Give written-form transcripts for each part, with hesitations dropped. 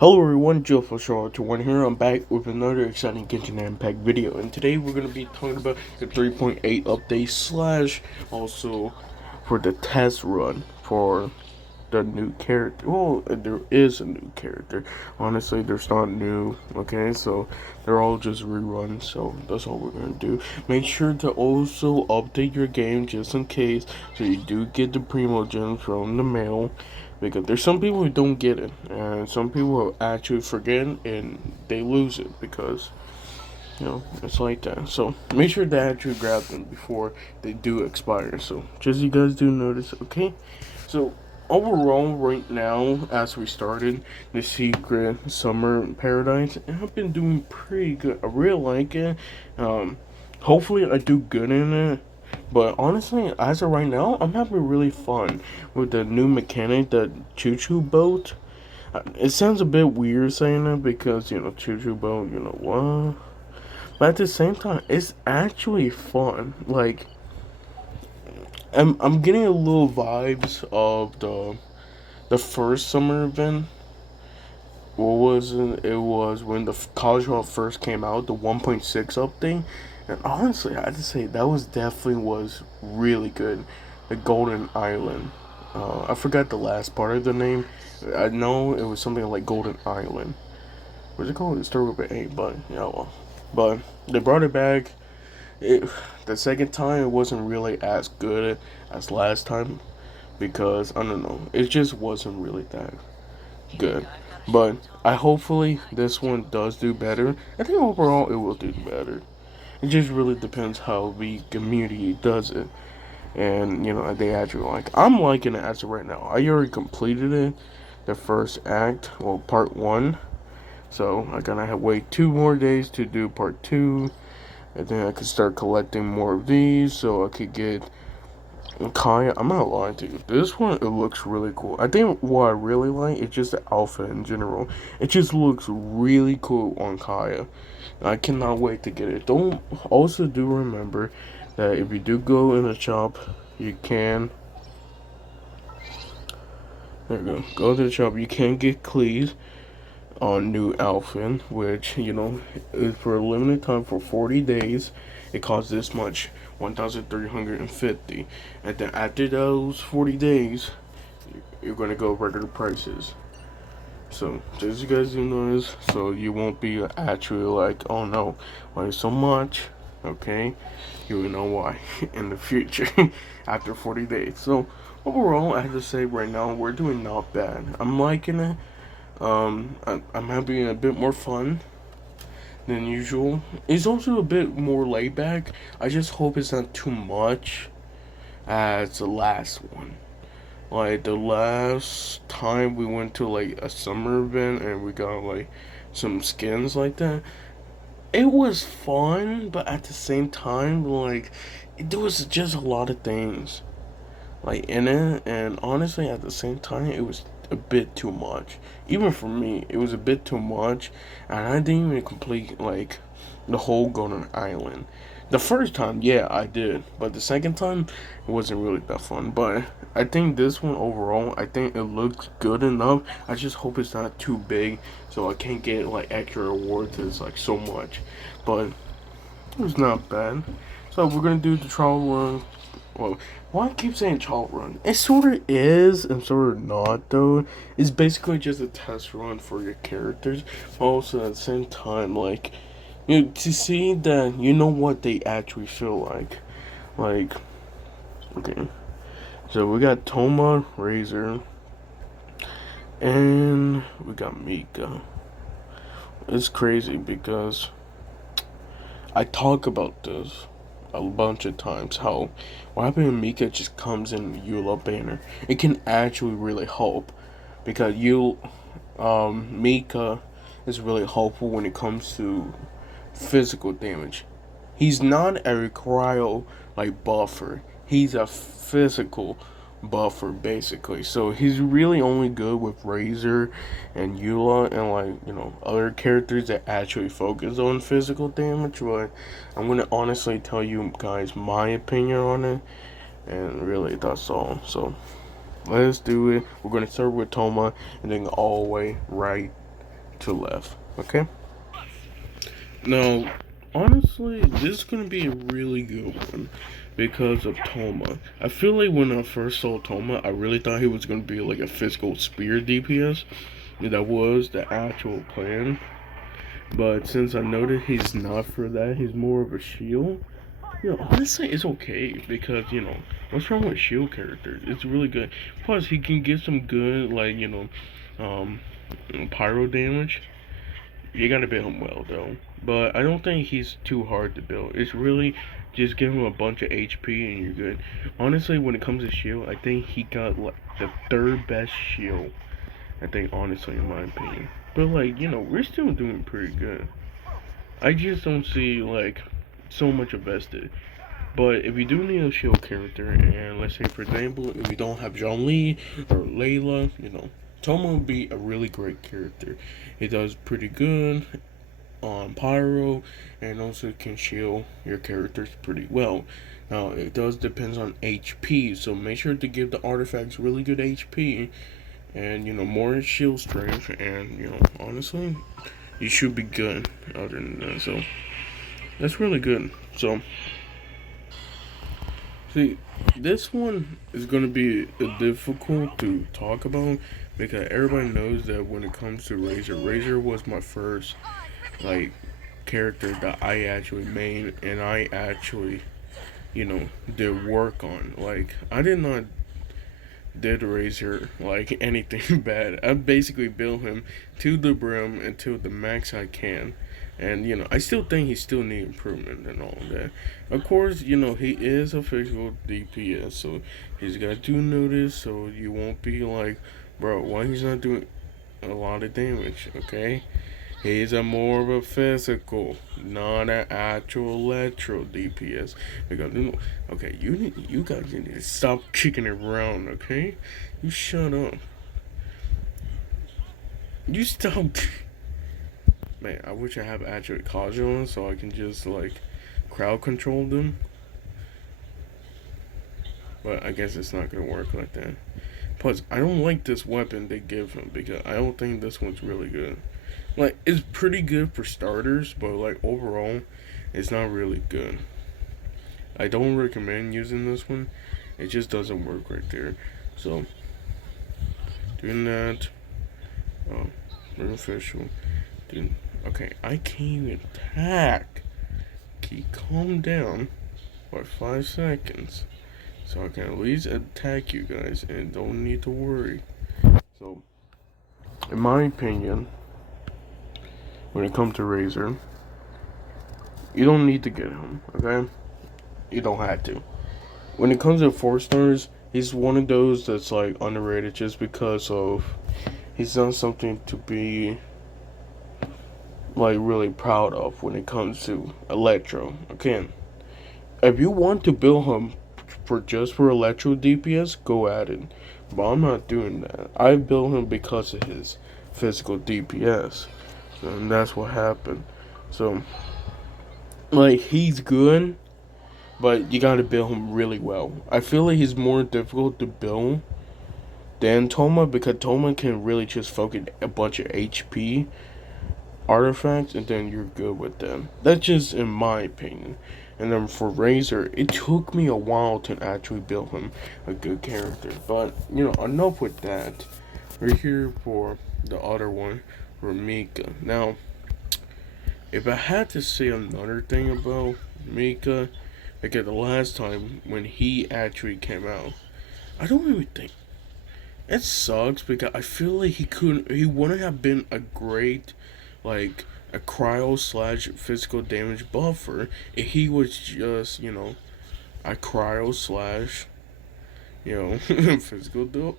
Hello everyone, Joe for Sure to one here. I'm back with another exciting Genshin Impact video, and today we're gonna be talking about the 3.8 update slash also for the test run for the new character. Well, there is a new character. Honestly, there's not new. Okay, so they're all just reruns. So that's all we're gonna do. Make sure to also update your game just in case, so you do get the primo gems from the mail. Because there's some people who don't get it, and some people who actually forget and they lose it because it's like that. So make sure to actually grab them before they do expire. So just you guys do notice, okay? So overall, right now, as we started the Secret Summer Paradise, I've been doing pretty good. I really like it. Um, Hopefully, I do good in it. But honestly, as of right now, I'm having really fun with the new mechanic, the choo choo boat. It sounds a bit weird saying it because, choo choo boat, what? But at the same time, it's actually fun. Like, I'm getting a little vibes of the first summer event. What was it? It was when the College Hall first came out, the 1.6 update. And honestly, I have to say that was definitely was really good. The Golden Island. I forgot the last part of the name. I know it was something like Golden Island. What's it called? It started with an A, but yeah, well. But they brought it back. It, the second time, it wasn't really as good as last time because I don't know. It just wasn't really that good. But I hopefully this one does do better. I think overall it will do better. It just really depends how the community does it. And they actually like I'm liking it as of right now. I already completed it, the first act, well part one. So I gotta have wait 2 more days to do part two. And then I could start collecting more of these so I could get Kaya. I'm not lying to you. This one, it looks really cool. I think what I really like is just the outfit in general. It just looks really cool on Kaya. I cannot wait to get it. Don't also do remember that if you do go in the shop, you can. There you go. Go to the shop. You can get Cleese on new outfit, which is for a limited time for 40 days. It costs this much, 1,350, and then after those 40 days, you're gonna go regular prices. So just you guys do notice, so you won't be actually like, oh no, why so much? Okay, you will know why in the future after 40 days. So overall, I have to say right now we're doing not bad. I'm liking it. I'm having a bit more fun than usual. It's also a bit more laid back. I just hope it's not too much as the last one. Like the last time we went to like a summer event and we got like some skins like that. It was fun, but at the same time, like there was just a lot of things like in it, and honestly at the same time it was a bit too much. Even for me it was a bit too much, and I didn't even complete like the whole Golden Island. The first time, yeah, I did, but the second time it wasn't really that fun. But I think this one overall, I think it looks good enough. I just hope it's not too big so I can't get like extra rewards. It's like so much, but it was not bad. So we're gonna do the trial run. Well, why I keep saying trial run? It sort of is and sort of not though. It's basically just a test run for your characters. But also at the same time, like to see that you know what they actually feel like. Like, okay, so we got Toma, Razor, and we got Mika. It's crazy because I talk about this a bunch of times. How what happened when Mika just comes in Eula banner? It can actually really help because Mika is really helpful when it comes to physical damage. He's not a cryo like buffer. He's a physical buffer basically. So he's really only good with Razor and Eula and like, other characters that actually focus on physical damage, but I'm gonna honestly tell you guys my opinion on it, and really that's all. So let's do it. We're gonna start with Toma and then go all the way right to left. Okay. Now, honestly, this is gonna be a really good one because of Toma. I feel like when I first saw Toma, I really thought he was gonna be like a physical spear DPS. That was the actual plan. But since I noticed he's not for that, he's more of a shield. Honestly, it's okay because what's wrong with shield characters? It's really good. Plus, he can get some good um, pyro damage. You gotta build him well though. But I don't think he's too hard to build. It's really just give him a bunch of HP and you're good. Honestly, when it comes to shield, I think he got like the third best shield. I think honestly, in my opinion. But we're still doing pretty good. I just don't see like so much invested. But if you do need a shield character, and let's say for example, if you don't have John Lee or Layla, Toma would be a really great character. He does pretty good on Pyro, and also can shield your characters pretty well. Now it does depends on HP, so make sure to give the artifacts really good HP, and more shield strength, and honestly, you should be good. Other than that, so that's really good. So see, this one is gonna be difficult to talk about because everybody knows that when it comes to Razor, Razor was my first like character that I actually made and I actually did work on. Like I did not did Razor like anything bad. I basically built him to the brim until the max I can. And I still think he still need improvement and all that. Of course, he is a physical DPS, so he's got to notice so you won't be like, bro, why he's not doing a lot of damage, okay? He's a more of a physical, not an actual electro DPS. Because okay, you guys need to stop kicking it around, okay? You shut up. You stop. Man, I wish I have accurate Kaja on so I can just like crowd control them. But I guess it's not gonna work like that. Plus, I don't like this weapon they give him because I don't think this one's really good. Like, it's pretty good for starters, but like overall, it's not really good. I don't recommend using this one. It just doesn't work right there. So, doing that. Oh, we're official. Dude, okay, I can't even attack. Can you calm down for 5 seconds? So I can at least attack you guys and don't need to worry. So, in my opinion, when it comes to Razor, you don't need to get him, okay? You don't have to. When it comes to 4 stars, he's one of those that's like underrated just because of he's done something to be like really proud of when it comes to Electro. Again, if you want to build him for Electro DPS, go at it. But I'm not doing that. I built him because of his physical DPS. And that's what happened. So like he's good, but you gotta build him really well. I feel like he's more difficult to build than Toma because Toma can really just focus a bunch of HP artifacts and then you're good with them. That's just in my opinion. And then for Razor, it took me a while to actually build him a good character. But, enough with that. We're here for the other one, for Mika. Now, if I had to say another thing about Mika, like at the last time when he actually came out, I don't even think it sucks because I feel like he wouldn't have been a great like a cryo slash physical damage buffer if he was just a cryo slash physical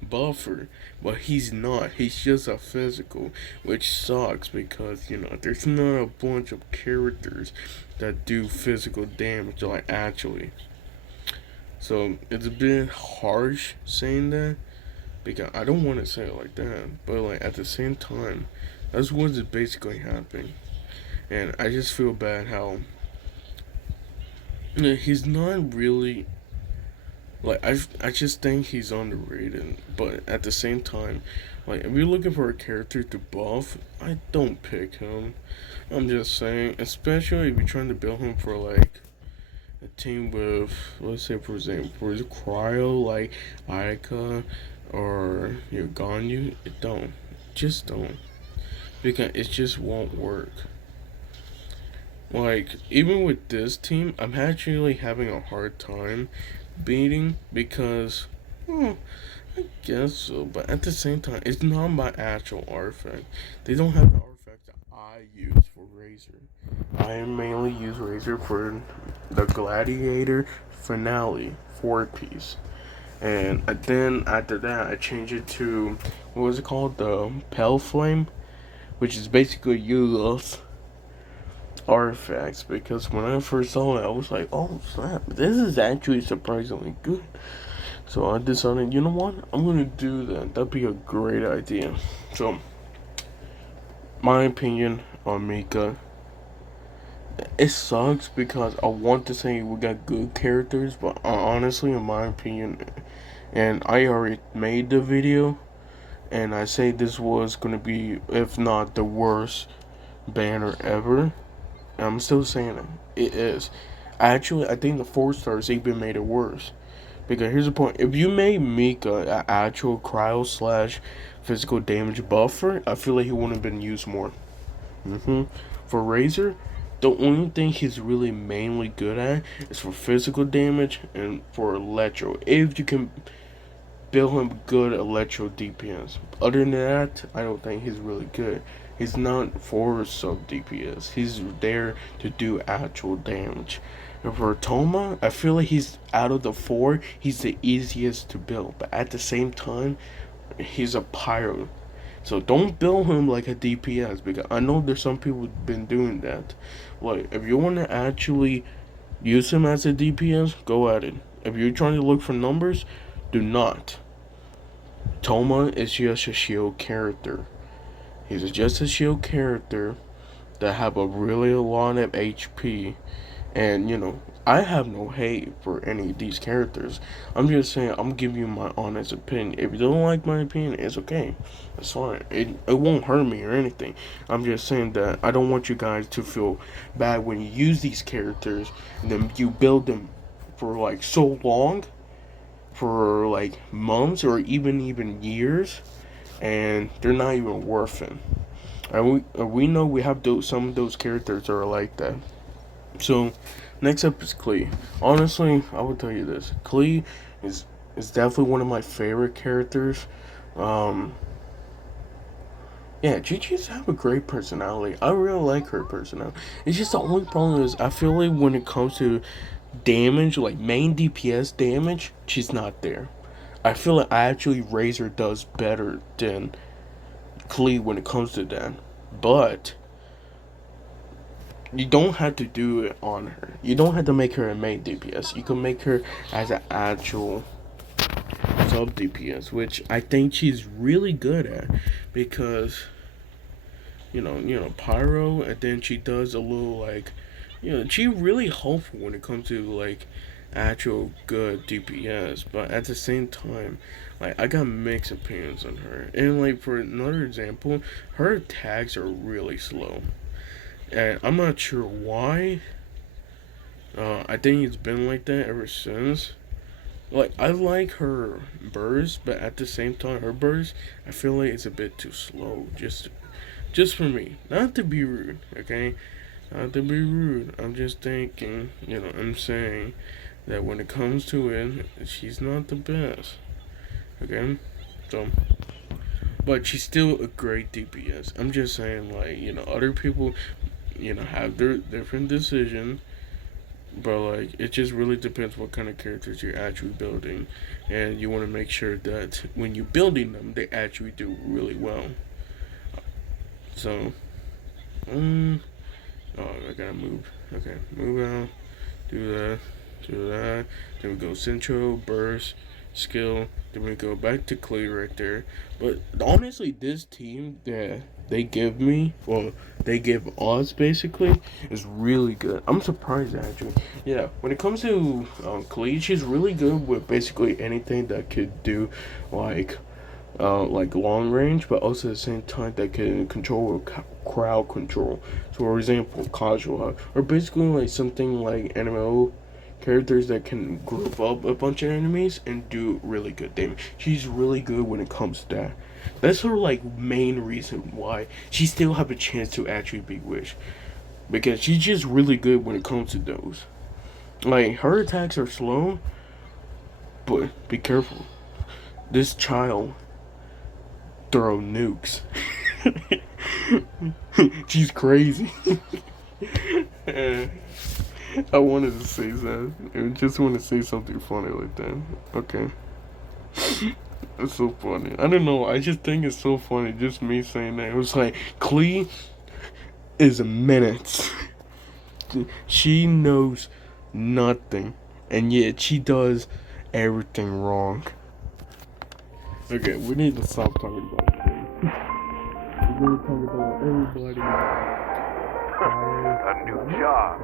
buffer, but he's not. He's just a physical, which sucks because there's not a bunch of characters that do physical damage like actually. So it's a bit harsh saying that because I don't want to say it like that, but like at the same time, that's what's basically happening, and I just feel bad how he's not really Like I just think he's underrated, but at the same time, like if you're looking for a character to buff, I don't pick him. I'm just saying, especially if you're trying to build him for like a team with, let's say for example, for his Cryo like Aika or your Ganyu, it don't, just don't, because it just won't work. Like even with this team, I'm actually having a hard time beating because. Hmm, I guess so, but at the same time, it's not my actual artifact. They don't have the artifact that I use for Razor. I mainly use Razor for the Gladiator Finale 4 piece. And then after that, I changed it to, what was it called? The Pale Flame, which is basically useless artifacts. Because when I first saw it, I was like, oh snap, this is actually surprisingly good. So I decided, you know what? I'm gonna do that. That'd be a great idea. So, my opinion on Mika, it sucks because I want to say we got good characters, but honestly, in my opinion, and I already made the video, and I say this was gonna be, if not the worst banner ever. I'm still saying it. It is. Actually, I think the 4 stars even made it worse. Because here's the point: if you made Mika an actual cryo slash physical damage buffer, I feel like he wouldn't have been used more. For Razor, the only thing he's really mainly good at is for physical damage and for electro. If you can build him good electro DPS. Other than that, I don't think he's really good. He's not for sub DPS. He's there to do actual damage. And for Toma, I feel like he's out of the 4, he's the easiest to build. But at the same time, he's a pyro. So don't build him like a DPS because I know there's some people who've been doing that. Like if you want to actually use him as a DPS, go at it. If you're trying to look for numbers, do not. Toma is just a shield character. He's just a shield character that have a really lot of HP. And I have no hate for any of these characters. I'm just saying I'm giving you my honest opinion. If you don't like my opinion, it's okay. It's fine. It won't hurt me or anything. I'm just saying that I don't want you guys to feel bad when you use these characters and then you build them for like so long, for like months or even years, and they're not even worth it. And we know we have some of those characters that are like that. So next up is Klee. Honestly, I will tell you this: Klee is is definitely one of my favorite characters. Um, yeah, Gigi's have a great personality. I really like her personality. It's just the only problem is I feel like when it comes to damage, like main DPS damage, she's not there. I feel like actually Razor does better than Klee when it comes to that. But you don't have to do it on her. You don't have to make her a main DPS. You can make her as an actual sub DPS, which I think she's really good at because pyro, and then she does a little like, she really helpful when it comes to like actual good DPS. But at the same time, like I got mixed opinions on her. And like for another example, her attacks are really slow, and I'm not sure why. I think it's been like that ever since. Like I like her burst, but at the same time, her burst I feel like it's a bit too slow. Just for me, not to be rude, okay? Not to be rude. I'm just thinking, I'm saying that when it comes to it, she's not the best, okay? So, but she's still a great DPS. I'm just saying, like, other people, have their different decisions, but like, it just really depends what kind of characters you're actually building, and you want to make sure that when you're building them, they actually do really well. So, oh, I gotta move. Okay, move out. Do that. Do that. Then we go Central, Burst, Skill, Then we go back to Clay right there. But honestly, this team that they give me, well, they give us basically, is really good. I'm surprised actually. Yeah, when it comes to Clay, she's really good with basically anything that could do like long range, but also at the same time that can control crowd control. So, for example, casual or basically like something like MMO characters that can group up a bunch of enemies and do really good damage. She's really good when it comes to that. That's her like main reason why she still have a chance to actually be Wish, because she's just really good when it comes to those. Like her attacks are slow, but be careful. This child throw nukes. She's crazy. I wanted to say that. I just want to say something funny like that. Okay. It's so funny. I don't know. I just think it's so funny. Just me saying that. It was like, Klee is minutes. She knows nothing. And yet she does everything wrong. Okay, we need to stop talking about Klee. We're going to talk about everybody. A new job.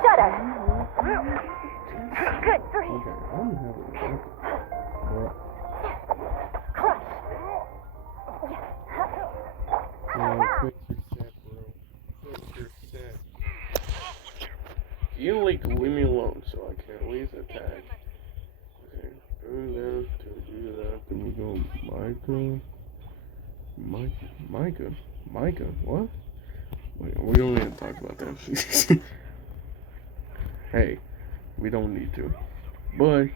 Shut up! Good grief! Okay, I don't have it. Crush! Fix your set, bro. Fix your set. You like leave me alone so I can at least attack. Okay, do that, do that. Then we go Micah, what? Wait, we don't need to talk about that. Hey, we don't need to. But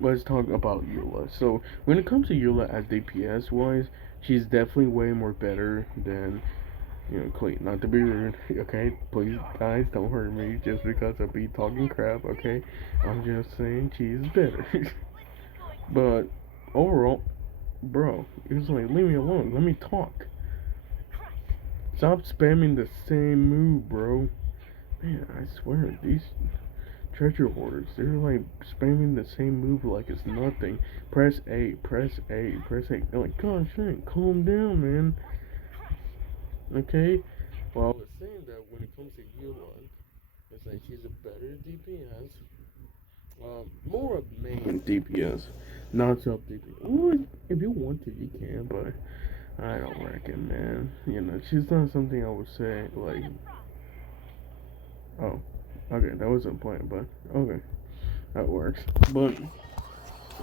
let's talk about Eula. So when it comes to Eula as DPS wise, she's definitely way more better than Clay. Not to be rude, okay? Please, guys, don't hurt me just because I be talking crap, okay? I'm just saying she's better. But overall, bro, it was like, leave me alone. Let me talk. Stop spamming the same move, bro. Man, I swear, these treasure hoarders, they're like spamming the same move like it's nothing. Press A, press A, press A. They're like, gosh dang, calm down, man. Okay? Well, I was saying that when it comes to Yulon, it's like she's a better DPS. More of main DPS, not sub DPS. Or if you want to, you can, but I don't reckon, man. She's not something I would say, like, oh, okay, that wasn't planned, but okay, that works. But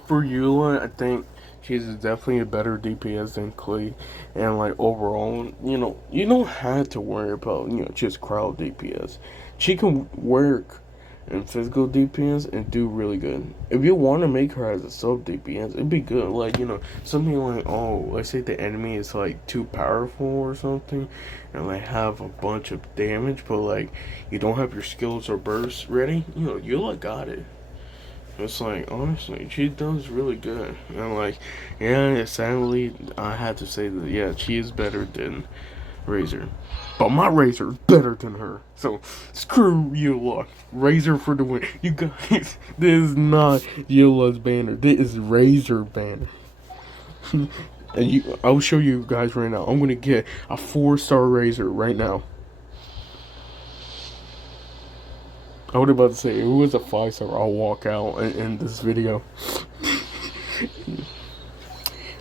for Eula, I think she's definitely a better DPS than Klee, and like overall, you don't have to worry about just crowd DPS. She can work in physical DPS and do really good. If you want to make her as a sub DPS, it'd be good. Like something like, oh, let's say the enemy is like too powerful or something, and like have a bunch of damage, but like you don't have your skills or bursts ready. Eula got it. It's like, honestly, she does really good. And like, yeah, sadly, I had to say that, yeah, she is better than Razor. But my Razor is better than her. So, screw Eula. Razor for the win. You guys, this is not Eula's banner. This is Razor banner. And I'll show you guys right now. I'm going to get a 4-star Razor right now. I was about to say, if it was a 5-star, I'll walk out in this video.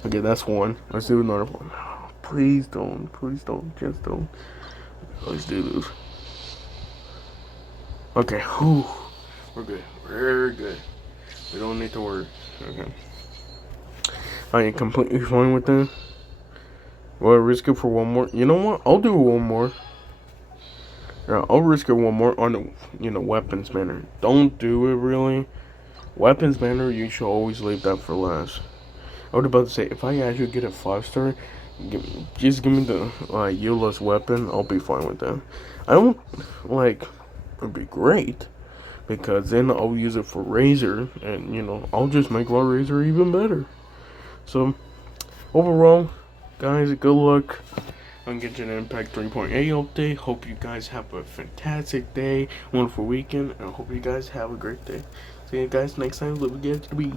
Okay, that's one. Let's do another one. Please don't, just don't. Let's do this. Okay, whew. We're good. We're good. We don't need to worry. Okay. I am completely fine with that. Well, risk it for one more. You know what? I'll do one more. Yeah, I'll risk it one more on the weapons banner. Don't do it really. Weapons banner, you should always leave that for last. I was about to say, if I actually get a 5-star, just give me the Eula's weapon. I'll be fine with that. I don't it'd be great because then I'll use it for Razor, and I'll just make my Razor even better. So overall, guys, good luck on Genshin Impact 3.8 update. Hope you guys have a fantastic day, wonderful weekend, and I hope you guys have a great day. See you guys next time. Love you guys. Bye.